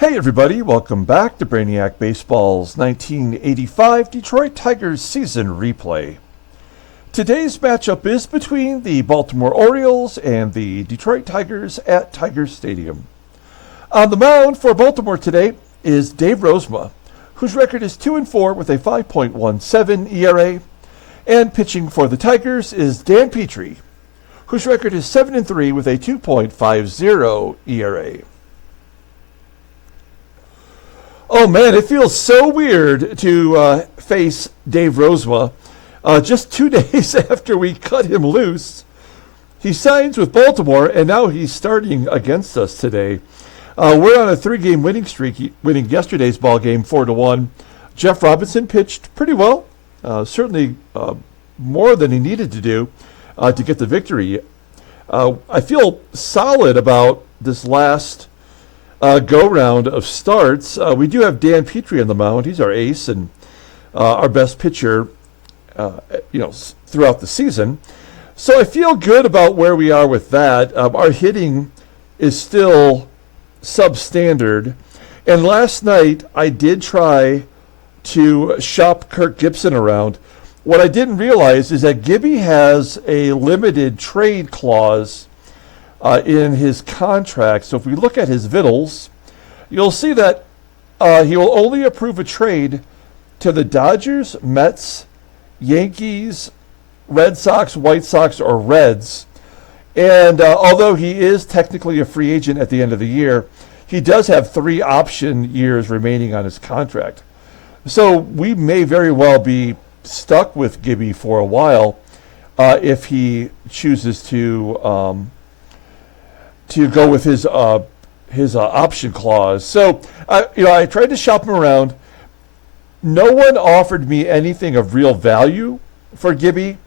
Hey everybody, welcome back to Brainiac Baseball's 1985 Detroit Tigers season replay. Today's matchup is between the Baltimore Orioles and the Detroit Tigers at Tiger Stadium. On the mound for Baltimore today is Dave Rozema, whose record is 2-4 with a 5.17 ERA, and pitching for the Tigers is Dan Petry, whose record is 7-3 with a 2.50 ERA. Oh man, it feels so weird to face Dave Rozema just 2 days after we cut him loose. He signs with Baltimore, and now he's starting against us today. We're on a 3-game winning streak, winning yesterday's ball game 4-1. Jeff Robinson pitched pretty well, certainly more than he needed to do to get the victory. I feel solid about this last go-round of starts. We do have Dan Petry on the mound. He's our ace and our best pitcher, throughout the season. So I feel good about where we are with that. Our hitting is still substandard. And last night, I did try to shop Kirk Gibson around. What I didn't realize is that Gibby has a limited trade clause in his contract. So if we look at his vittles, you'll see that he will only approve a trade to the Dodgers, Mets, Yankees, Red Sox, White Sox, or Reds. And although he is technically a free agent at the end of the year, he does have 3 option years remaining on his contract. So we may very well be stuck with Gibby for a while if he chooses to go with his option clause. So, I tried to shop him around. No one offered me anything of real value for Gibby.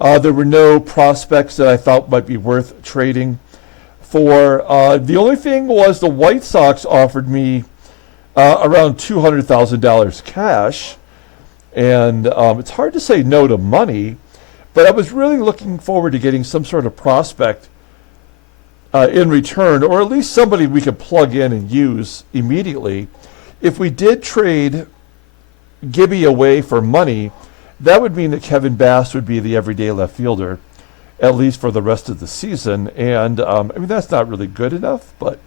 There were no prospects that I thought might be worth trading for. The only thing was the White Sox offered me around $200,000 cash. And it's hard to say no to money, but I was really looking forward to getting some sort of prospect in return, or at least somebody we could plug in and use immediately. If we did trade Gibby away for money, that would mean that Kevin Bass would be the everyday left fielder, at least for the rest of the season. And that's not really good enough, but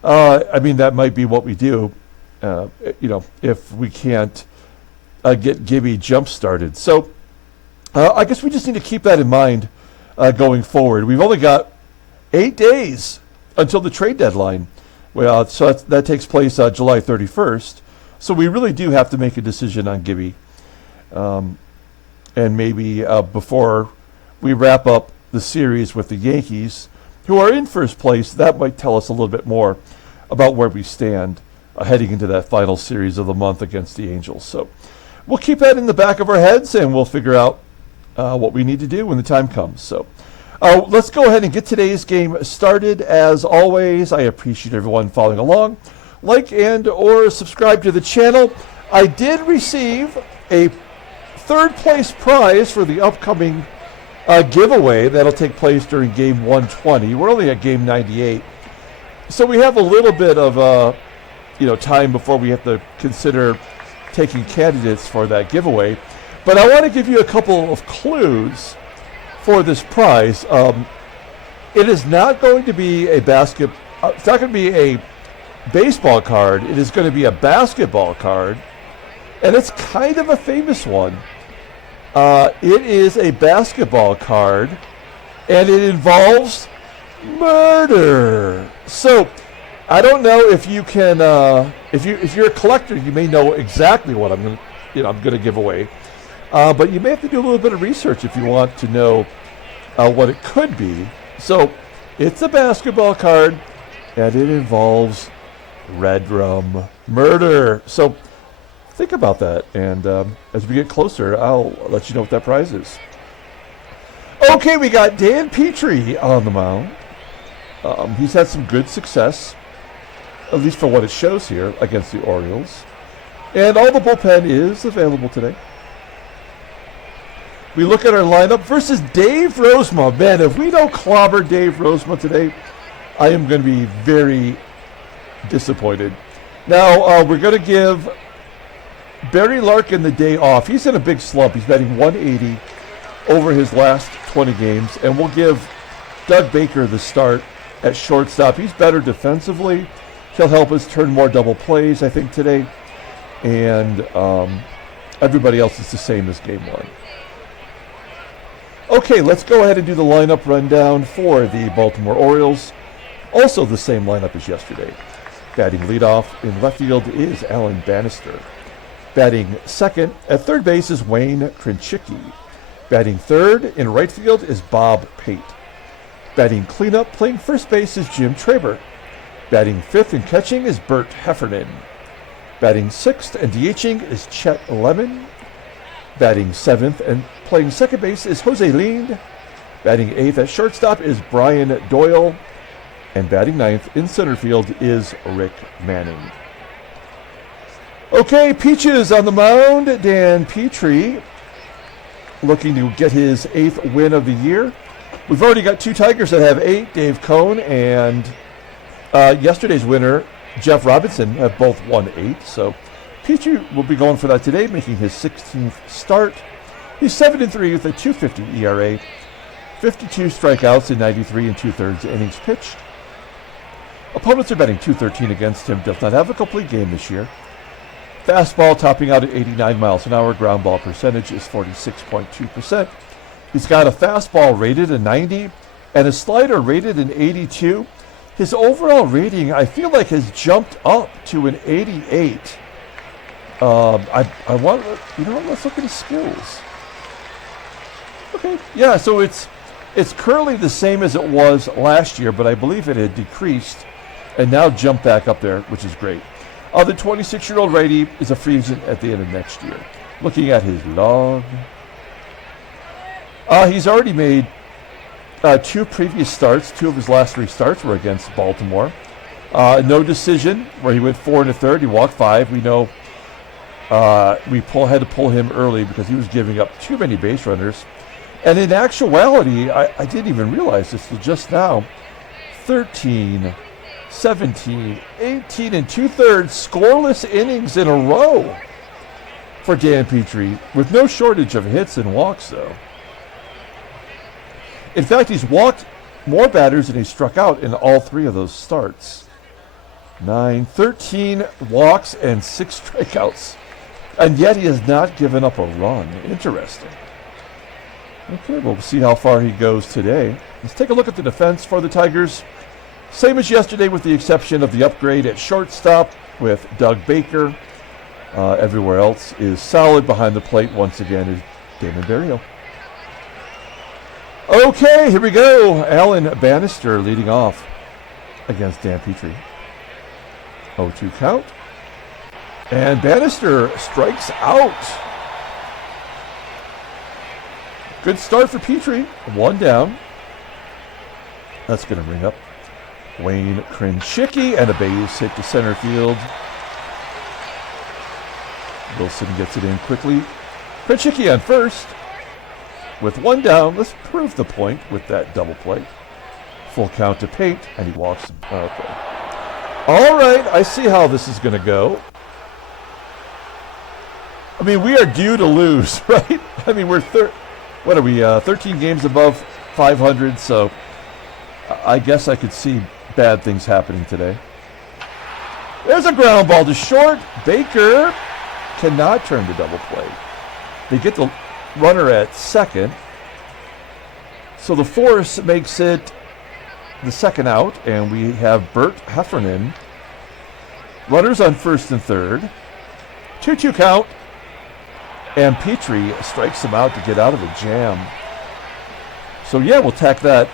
that might be what we do, if we can't get Gibby jump started. So I guess we just need to keep that in mind going forward. We've only got 8 days until the trade deadline. Well, so that takes place July 31st. So we really do have to make a decision on Gibby. And maybe before we wrap up the series with the Yankees, who are in first place, that might tell us a little bit more about where we stand heading into that final series of the month against the Angels. So we'll keep that in the back of our heads, and we'll figure out what we need to do when the time comes. So let's go ahead and get today's game started. As always, I appreciate everyone following along. Like and or subscribe to the channel. I did receive a 3rd place prize for the upcoming giveaway that'll take place during game 120. We're only at game 98. So we have a little bit of time before we have to consider taking candidates for that giveaway. But I want to give you a couple of clues for this prize. It is not going to be it's not going to be a baseball card. It is going to be a basketball card, and it's kind of a famous one. It is a basketball card, and it involves murder. So I don't know if you can, if you're a collector, you may know exactly what I'm going to give away. But you may have to do a little bit of research if you want to know what it could be. So it's a basketball card, and it involves red rum murder. So think about that, and as we get closer, I'll let you know what that prize is. Okay, we got Dan Petry on the mound. He's had some good success, at least for what it shows here, against the Orioles. And all the bullpen is available today. We look at our lineup versus Dave Rozema. Man, if we don't clobber Dave Rozema today, I am going to be very disappointed. Now, we're going to give Barry Larkin the day off. He's in a big slump. He's batting 180 over his last 20 games. And we'll give Doug Baker the start at shortstop. He's better defensively. He'll help us turn more double plays, I think, today. And everybody else is the same as game one. Okay, let's go ahead and do the lineup rundown for the Baltimore Orioles. Also the same lineup as yesterday. Batting leadoff in left field is Alan Bannister. Batting second at third base is Wayne KRENCHICKI. Batting third in right field is Bob Pate. Batting cleanup playing first base is Jim TRABER. Batting fifth and catching is Bert Heffernan. Batting sixth and DHing is Chet Lemon. Batting seventh and playing second base is Jose Lind. Batting eighth at shortstop is Brian Doyle. And batting ninth in center field is Rick Manning. Okay, Peaches on the mound. Dan Petry looking to get his 8th win of the year. We've already got 2 Tigers that have 8, Dave Cohn and yesterday's winner, Jeff Robinson, have both won 8. So Petry will be going for that today, making his 16th start. He's 7-3 with a .250 ERA, 52 strikeouts in 93 2/3 innings pitched. Opponents are batting .213 against him. Does not have a complete game this year. Fastball topping out at 89 miles an hour. Ground ball percentage is 46.2%. He's got a fastball rated a 90 and a slider rated an 82. His overall rating, I feel like, has jumped up to an 88. I want, let's look at his skills. Okay, yeah, so it's currently the same as it was last year, but I believe it had decreased and now jumped back up there, which is great. The 26-year-old righty is a free agent at the end of next year. Looking at his log, he's already made 2 previous starts. 2 of his last 3 starts were against Baltimore. No decision, where he went 4 1/3. He walked 5. We know we had to pull him early because he was giving up too many base runners. And in actuality, I didn't even realize this till just now. 13, 17, 18 2/3 scoreless innings in a row for Dan Petry, with no shortage of hits and walks, though. In fact, he's walked more batters than he struck out in all 3 of those starts. 13 walks and 6 strikeouts. And yet he has not given up a run. Interesting. Okay, we'll see how far he goes today. Let's take a look at the defense for the Tigers. Same as yesterday, with the exception of the upgrade at shortstop with Doug Baker. Everywhere else is solid. Behind the plate, once again, is Damon BERRYHILL. Okay, here we go. Alan Bannister leading off against Dan Petry. 0-2 count. And Bannister strikes out. Good start for Petry. 1 down. That's going to bring up Wayne KRENCHICKI, and a base hit to center field. Wilson gets it in quickly. KRENCHICKI on first. With 1 down, let's prove the point with that double play. Full count to Pate, and he walks him. Okay. All right, I see how this is going to go. I mean, we are due to lose, right? I mean, we're 13 games above 500, so I guess I could see bad things happening today. There's a ground ball to short. Baker cannot turn the double play. They get the runner at second. So the force makes it the second out, and we have Bert Heffernan. Runners on first and third. 2-2 count. And Petry strikes him out to get out of a jam. So yeah, we'll tack that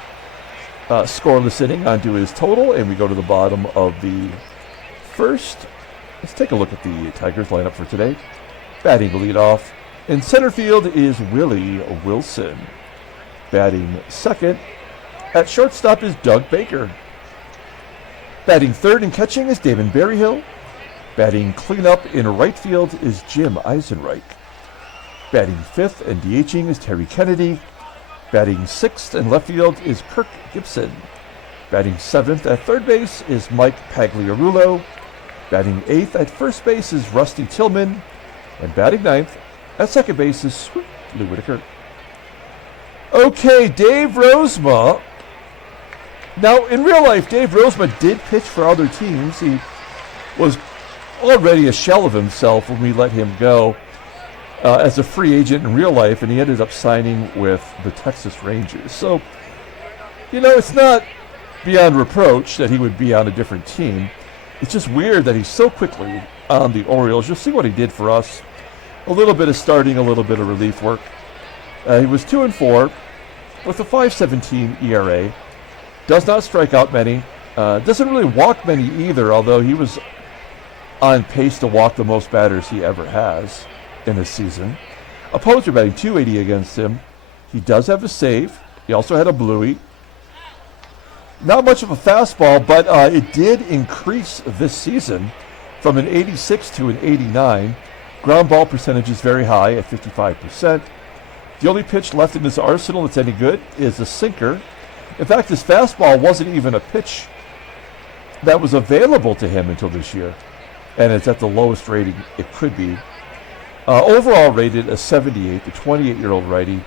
scoreless inning onto his total, and we go to the bottom of the first. Let's take a look at the Tigers lineup for today. Batting leadoff in center field is Willie Wilson. Batting second at shortstop is Doug Baker. Batting third and catching is Damon BERRYHILL. Batting cleanup in right field is Jim EISENREICH. Batting fifth and DHing is Terry Kennedy. Batting sixth in left field is Kirk GIBSON. Batting seventh at third base is Mike PAGLIARULO. Batting 8th at first base is Rusty Tillman. And batting 9th at second base is Lou Whitaker. Okay, Dave Rozema. Now, in real life, Dave Rozema did pitch for other teams. He was already a shell of himself when we let him go as a free agent in real life, and he ended up signing with the Texas Rangers. So, you know, it's not beyond reproach that he would be on a different team. It's just weird that he's so quickly on the Orioles. You'll see what he did for us. A little bit of starting, a little bit of relief work. He was 2-4 with a 5.17 ERA. Does not strike out many. Doesn't really walk many either, although he was on pace to walk the most batters he ever has in a season. Opponents are batting .280 against him. He does have a save. He also had a bluey. Not much of a fastball, but it did increase this season from an 86 to an 89. Ground ball percentage is very high at 55%. The only pitch left in his arsenal that's any good is a sinker. In fact, his fastball wasn't even a pitch that was available to him until this year, and it's at the lowest rating it could be. Overall rated a 78, the 28-year-old righty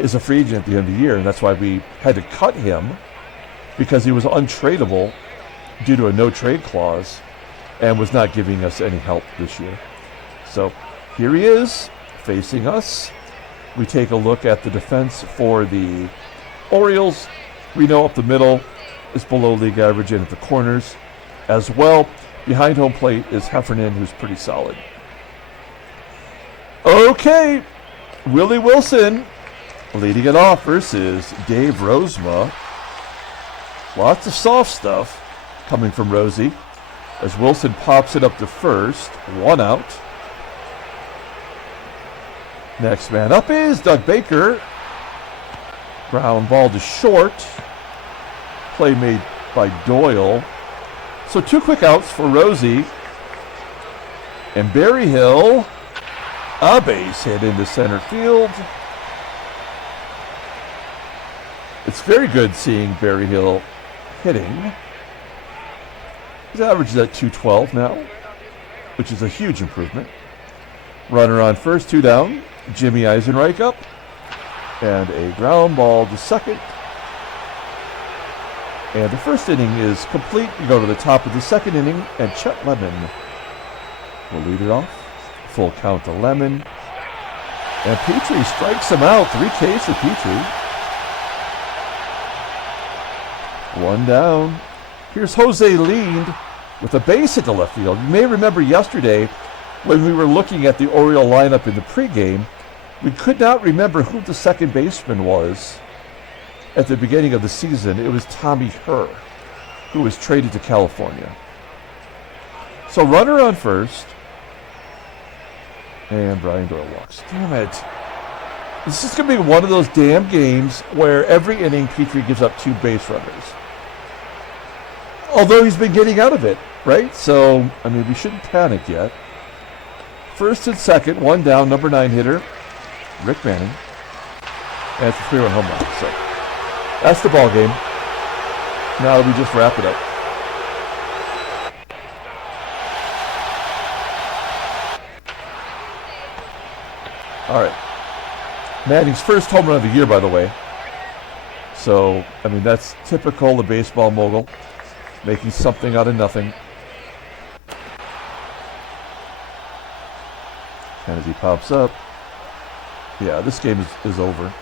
is a free agent at the end of the year, and that's why we had to cut him, because he was untradeable due to a no-trade clause and was not giving us any help this year. So here he is facing us. We take a look at the defense for the Orioles. We know up the middle is below league average, and at the corners as well. Behind home plate is Heffernan, who's pretty solid. Okay, Willie Wilson leading it off versus Dave Rozema. Lots of soft stuff coming from Rosie as Wilson pops it up to first. 1 out. Next man up is Doug Baker. Ground ball to short. Play made by Doyle. So 2 quick outs for Rosie. And Berryhill, a base hit into center field. It's very good seeing Berryhill hitting. His average is at 212 now, which is a huge improvement. Runner on first, 2 down. Jimmy EISENREICH up. And a ground ball to second. And the first inning is complete. We go to the top of the second inning, and Chet Lemon will lead it off. Full count to Lemon. And Petry strikes him out. 3 Ks for Petry. 1 down. Here's Jose Lind with a base hit to left field. You may remember yesterday when we were looking at the Oriole lineup in the pregame, we could not remember who the second baseman was at the beginning of the season. It was Tommy Herr, who was traded to California. So runner on first. And Brian Doyle walks. Damn it. This is going to be one of those damn games where every inning Petry gives up 2 base runners. Although he's been getting out of it, right? So, I mean, we shouldn't panic yet. First and second, 1 down, number 9 hitter, Rick Manning. And it's a 3-run home run. So that's the ball game. Now we just wrap it up. All right. Manning's first home run of the year, by the way. So, I mean, that's typical of baseball mogul, making something out of nothing. And as he pops up, yeah, this game is over.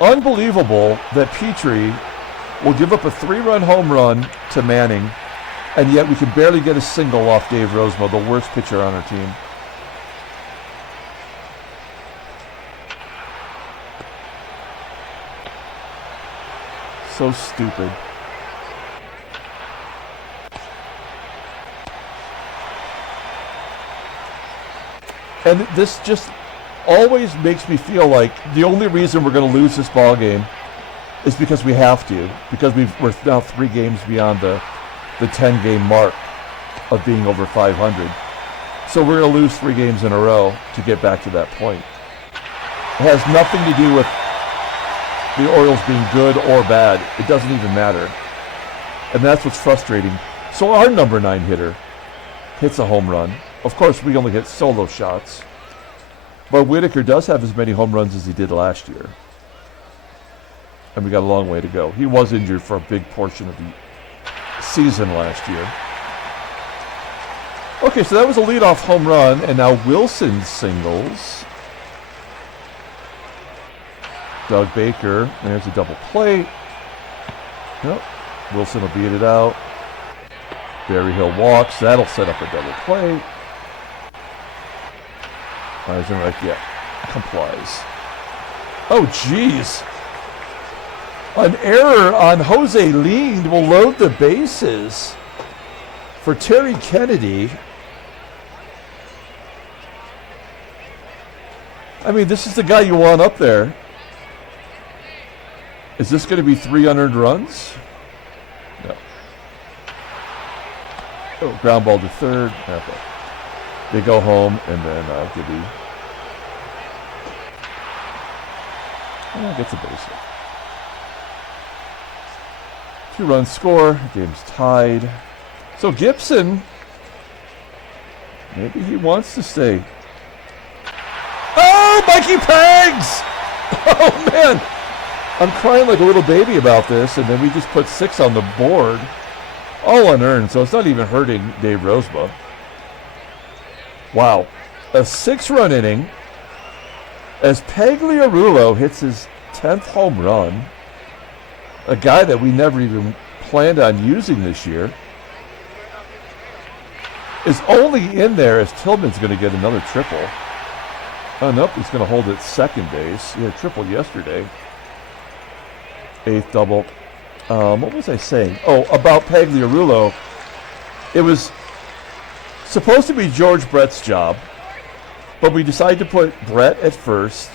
Unbelievable that Petry will give up a 3-run home run to Manning, and yet we can barely get a single off Dave Rozema, the worst pitcher on our team. So stupid. And this just always makes me feel like the only reason we're going to lose this ball game is because we have to, because we're now 3 games beyond the 10-game mark of being over 500. So we're going to lose 3 games in a row to get back to that point. It has nothing to do with the Orioles being good or bad. It doesn't even matter. And that's what's frustrating. So our number 9 hitter hits a home run. Of course, we only hit solo shots. But Whitaker does have as many home runs as he did last year. And we got a long way to go. He was injured for a big portion of the season last year. Okay, so that was a leadoff home run, and now Wilson singles. Doug Baker, there's a double play. Yep. Wilson will beat it out. Berryhill walks. That'll set up a double play. EISENREICH, yeah, complies. Oh, jeez. An error on Jose Leaned will load the bases for Terry Kennedy. I mean, this is the guy you want up there. Is this going to be 3 unearned runs? No. Oh, ground ball to third. Okay. They go home, and then Gibby gets a base hit. 2-run score. Game's tied. So Gibson, maybe he wants to stay. Oh, Mikey Pegs! Oh, man. I'm crying like a little baby about this, and then we just put 6 on the board. All unearned, so it's not even hurting Dave Rozema. Wow. A 6-run inning as Pagliarulo hits his 10th home run. A guy that we never even planned on using this year is only in there as Tillman's going to get another triple. Oh, nope, he's going to hold at second base. He had triple yesterday. 8th double. What was I saying? Oh, about Pagliarulo. It was supposed to be George Brett's job, but we decided to put Brett at first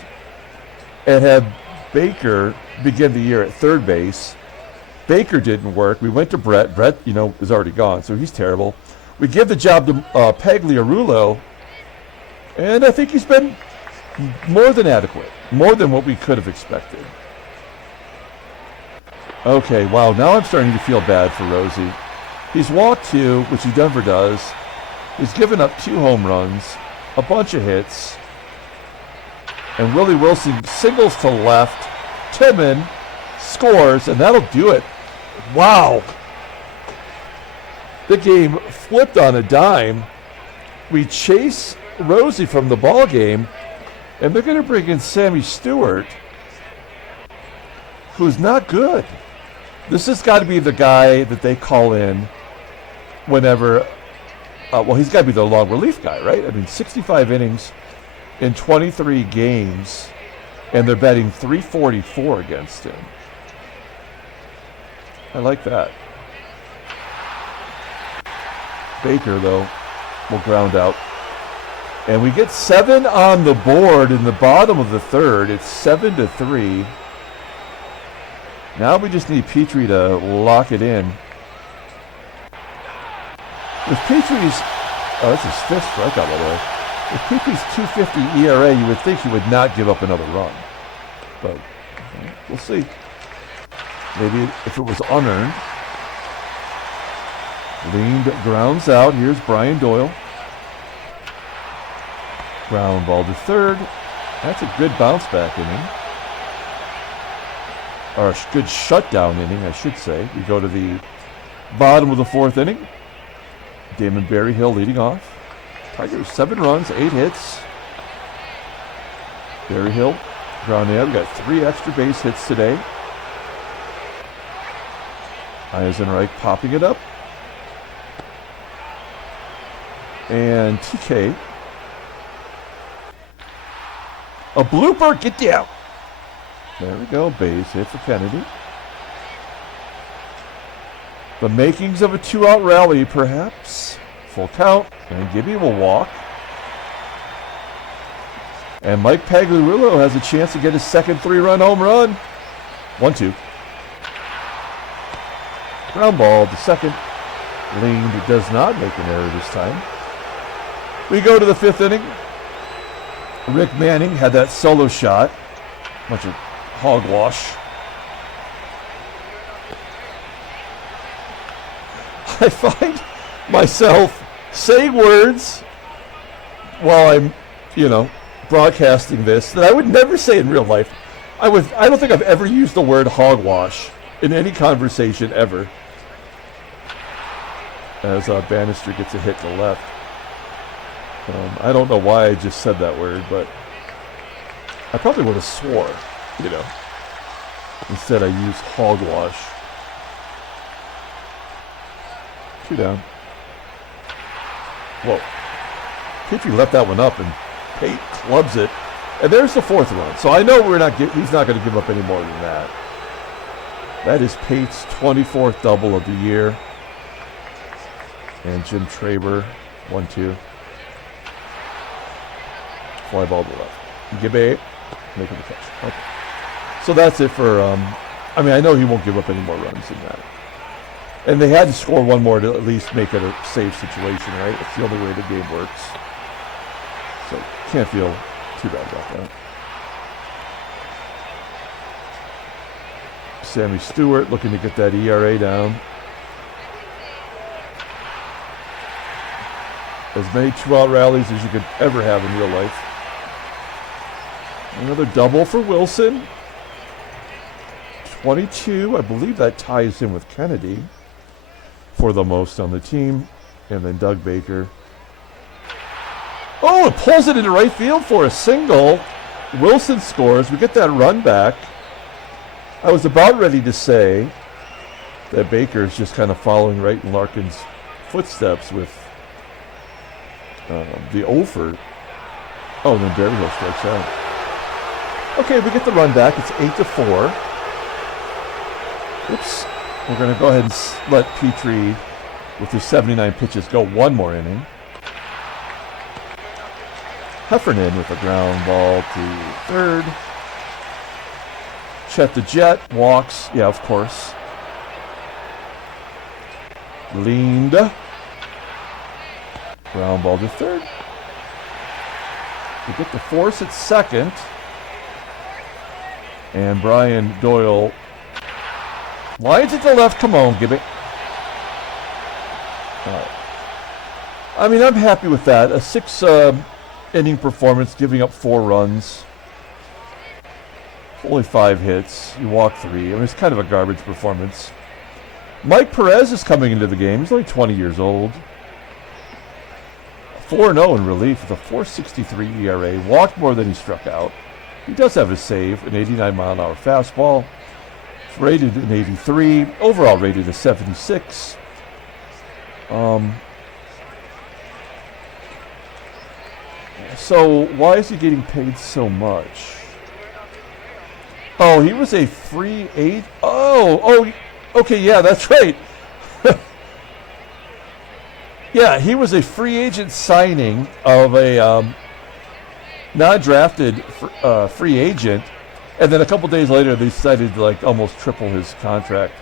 and have Baker begin the year at third base. Baker didn't work. We went to Brett. Brett, is already gone, so he's terrible. We give the job to Pagliarulo, and I think he's been more than adequate, more than what we could have expected. Okay, wow, now I'm starting to feel bad for Rosie. He's walked 2, which he never does. He's given up 2 home runs, a bunch of hits, and Willie Wilson singles to left. Tillman scores, and that'll do it. Wow. The game flipped on a dime. We chase Rosie from the ball game, and they're going to bring in Sammy Stewart, who's not good. This has got to be the guy that they call in whenever, he's got to be the long relief guy, right? I mean, 65 innings in 23 games, and they're betting 344 against him. I like that. Baker, though, will ground out. And we get 7 on the board in the bottom of the third. It's 7-3. Now we just need Petry to lock it in. With Petry's, that's his 5th strikeout, by the way. With Petry's 2.50 ERA, you would think he would not give up another run. But we'll see. Maybe if it was unearned. Leaned grounds out. Here's Brian Doyle. Ground ball to third. That's a good bounce back inning. Or a good shutdown inning, I should say. We go to the bottom of the 4th inning. Damon Berryhill leading off. Tigers 7 runs, 8 hits. Berryhill ground out. We got 3 extra base hits today. EISENREICH popping it up. And TK. A blooper, get down. There we go, base hit for Kennedy. The makings of a 2-out rally, perhaps. Full count, and Gibby will walk. And Mike Pagliarulo has a chance to get his second 3-run home run. 1-2. Ground ball to second. Leaned does not make an error this time. We go to the 5th inning. Rick Manning had that solo shot. Bunch of hogwash. I find myself saying words while I'm, broadcasting this that I would never say in real life. I don't think I've ever used the word hogwash in any conversation ever. As Bannister gets a hit to left. I don't know why I just said that word, but I probably would have swore, Instead I used hogwash. 2 down. Whoa. Petry left that one up, and Pate clubs it. And there's the 4th run. So I know he's not going to give up any more than that. That is Pate's 24th double of the year. And Jim TRABER, 1-2. Fly ball to the left. Gibby making the catch. Okay. So that's it for, I know he won't give up any more runs than that. And they had to score one more to at least make it a safe situation, right? It's the only way the game works. So can't feel too bad about that. Sammy Stewart looking to get that ERA down. As many 2-out rallies as you could ever have in real life. Another double for Wilson. 22, I believe that ties him with Kennedy for the most on the team. And then Doug Baker. Oh, it pulls it into right field for a single. Wilson scores. We get that run back. I was about ready to say that Baker is just kind of following right in Larkin's footsteps with the over. Oh, and then Berryhill strikes out. Okay, we get the run back. It's 8-4. Oops. We're going to go ahead and let Petry, with his 79 pitches, go one more inning. Heffernan with a ground ball to third. Chet the Jet walks. Yeah, of course. Leaned. Ground ball to third. We get the force at second. And Brian Doyle lines it to left. Come on, give it. All right. I'm happy with that. A 6-inning performance, giving up 4 runs. Only 5 hits. You walk 3. It's kind of a garbage performance. Mike Perez is coming into the game. He's only 20 years old. 4-0 in relief with a 4.63 ERA. Walked more than he struck out. He does have a save, an 89-mile-an-hour fastball. It's rated an 83. Overall rated a 76. So why is he getting paid so much? Oh, he was a free agent. Oh, okay, yeah, that's right. Yeah, he was a free agent signing of a non-drafted free agent, and then a couple days later they decided to almost triple his contract.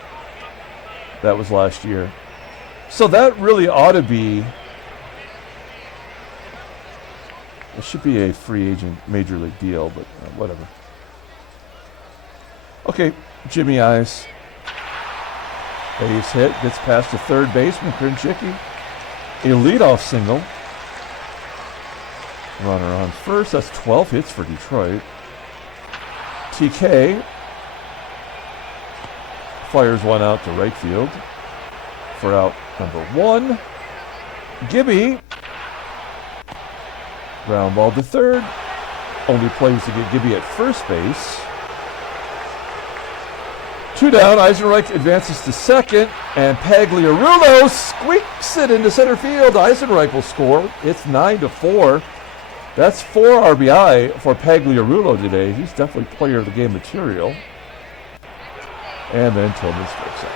That was last year. So that really ought to be. It should be a free agent major league deal, but whatever. Okay, Jimmy Ice. Base hit, gets past the third baseman, KRENCHICKI. A leadoff single. Runner on first. That's 12 hits for Detroit. TK fires one out to right field for out number 1. Gibby. Ground ball to third. Only plays to get Gibby at first base. 2 down. EISENREICH advances to second, and Pagliarulo squeaks it into center field. EISENREICH will score. It's 9-4. That's 4 RBI for Pagliarulo today. He's definitely player of the game material. And then Tillman strikes out.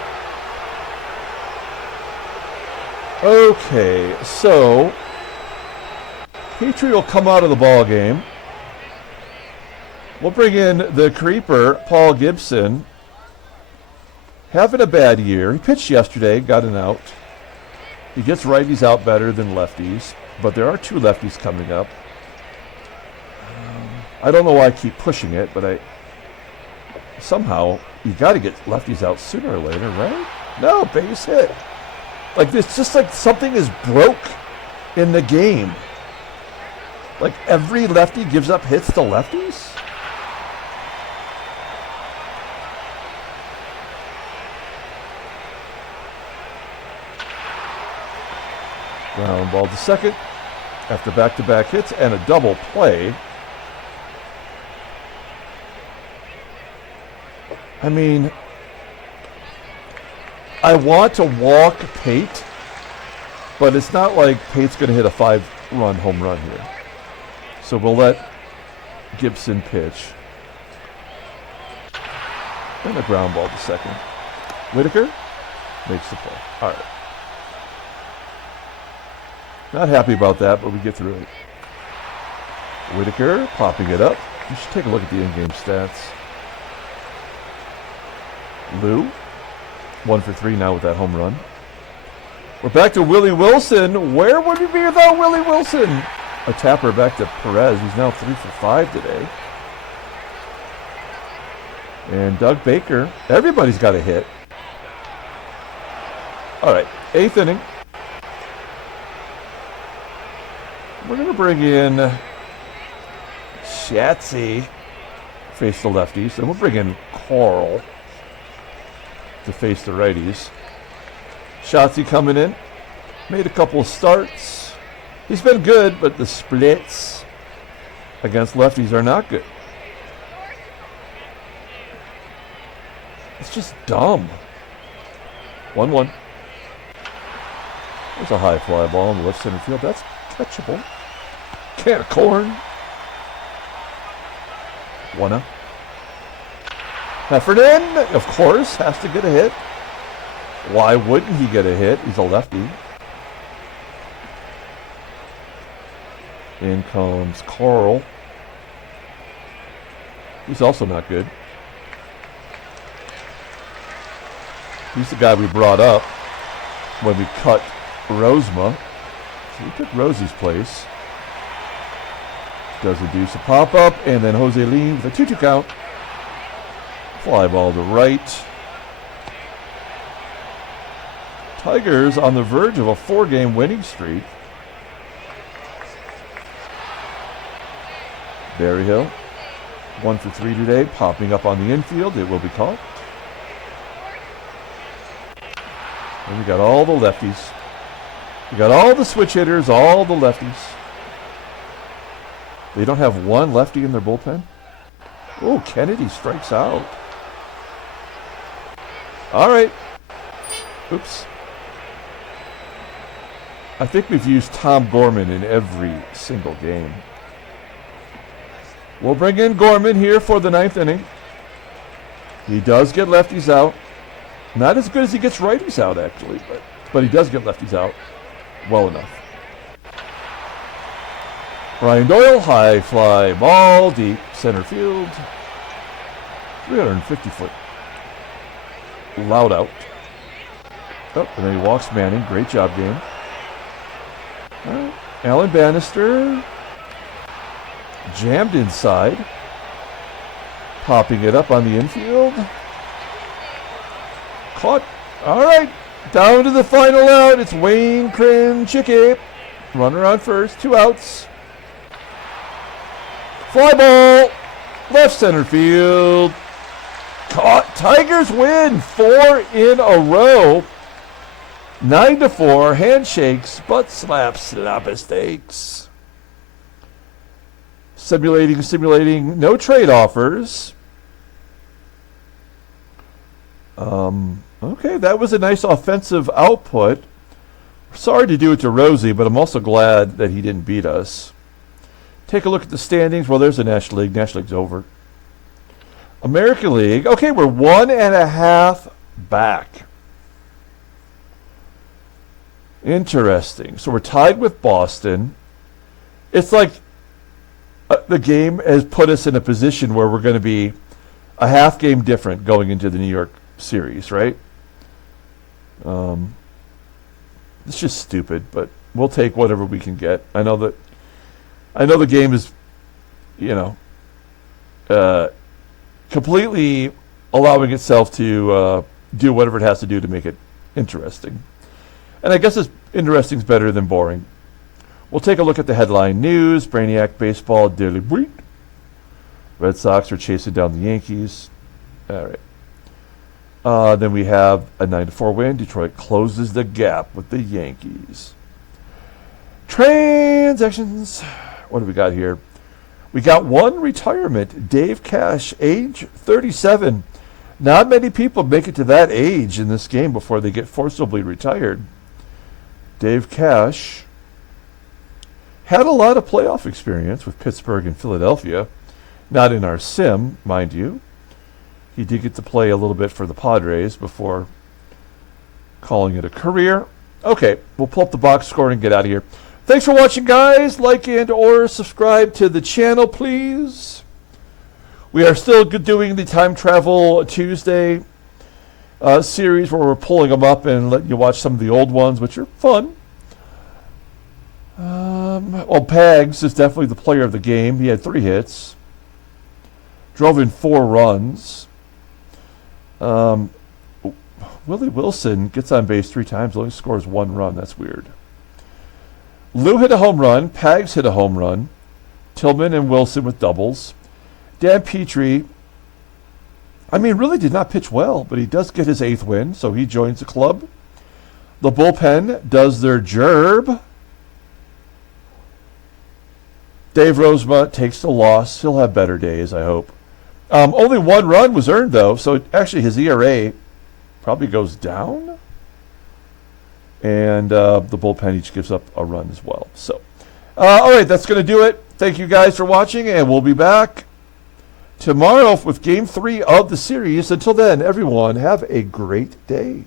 Okay, so Petry will come out of the ball game. We'll bring in the creeper, Paul Gibson. Having a bad year. He pitched yesterday, got an out. He gets righties out better than lefties, but there are 2 lefties coming up. I don't know why I keep pushing it, but somehow you got to get lefties out sooner or later, right? No, base hit. Like, it's just like something is broke in the game. Like, every lefty gives up hits to lefties? Ground ball to second after back-to-back hits and a double play. I mean, I want to walk Pate, but it's not like Pate's going to hit a 5-run home run here. So we'll let Gibson pitch. And a ground ball to second. Whitaker makes the play. All right. Not happy about that, but we get through it. Whitaker popping it up. You should take a look at the in-game stats. Lou, 1 for 3 now with that home run. We're back to Willie Wilson. Where would we be without Willie Wilson? A tapper back to Perez, who's now 3 for 5 today. And Doug Baker. Everybody's got a hit. All right, 8th inning. We're going to bring in Shatsy, face the lefties, and we'll bring in Carl to face the righties. Shatsy coming in, made a couple of starts. He's been good, but the splits against lefties are not good. It's just dumb. 1-1. There's a high fly ball in the left center field. That's catchable. Can of corn. 1-0. Heffernan, of course, has to get a hit. Why wouldn't he get a hit? He's a lefty. In comes Carl. He's also not good. He's the guy we brought up when we cut Rozema. So we took Rosie's place. Does induce a pop-up, and then Jose Lee with a 2-2 count. Fly ball to right. Tigers on the verge of a 4-game winning streak. Berryhill, 1 for 3 today, popping up on the infield. It will be caught. And we got all the lefties. We got all the switch hitters, all the lefties. They don't have one lefty in their bullpen. Oh, Kennedy strikes out. All right. Oops. I think we've used Tom Gorman in every single game. We'll bring in Gorman here for the 9th inning. He does get lefties out. Not as good as he gets righties out, actually, but he does get lefties out well enough. Brian Doyle, high fly ball, deep center field. 350-foot. Loud out. Oh, and then he walks Manning. Great job, game. All right. Alan Bannister jammed inside. Popping it up on the infield. Caught. All right. Down to the final out. It's Wayne KRENCHICKI. Runner on first. 2 outs. Fly ball. Left center field. Caught. Tigers win 4 in a row. 9-4. Handshakes, butt slaps, slap steaks. Simulating. No trade offers. Okay, that was a nice offensive output. Sorry to do it to Rosie, but I'm also glad that he didn't beat us. Take a look at the standings. Well, there's the National League. National League's over. American League. Okay, we're 1.5 back. Interesting. So we're tied with Boston. It's like the game has put us in a position where we're going to be a half game different going into the New York series, right? It's just stupid, but we'll take whatever we can get. I know the game is, completely allowing itself to do whatever it has to do to make it interesting. And I guess it's interesting is better than boring. We'll take a look at the headline news. Brainiac baseball daily brief. Red Sox are chasing down the Yankees. All right. Then we have a 9-4 win. Detroit closes the gap with the Yankees. Transactions. What do we got here? We got one retirement. Dave Cash, age 37. Not many people make it to that age in this game before they get forcibly retired. Dave Cash had a lot of playoff experience with Pittsburgh and Philadelphia. Not in our sim, mind you. He did get to play a little bit for the Padres before calling it a career. Okay, we'll pull up the box score and get out of here. Thanks for watching, guys. Like and or subscribe to the channel, please. We are still doing the Time Travel Tuesday series where we're pulling them up and letting you watch some of the old ones, which are fun. Well, Pags is definitely the player of the game. He had 3 hits. Drove in 4 runs. Willie Wilson gets on base 3 times, only scores 1 run. That's weird. Lou hit a home run. Pags hit a home run. Tillman and Wilson with doubles. Dan Petry, really did not pitch well, but he does get his 8th win, so he joins the club. The bullpen does their gerb. Dave Rozema takes the loss. He'll have better days, I hope. Only 1 run was earned, though, so actually his ERA probably goes down. And the bullpen each gives up a run as well. So, all right, that's going to do it. Thank you guys for watching, and we'll be back tomorrow with Game 3 of the series. Until then, everyone, have a great day.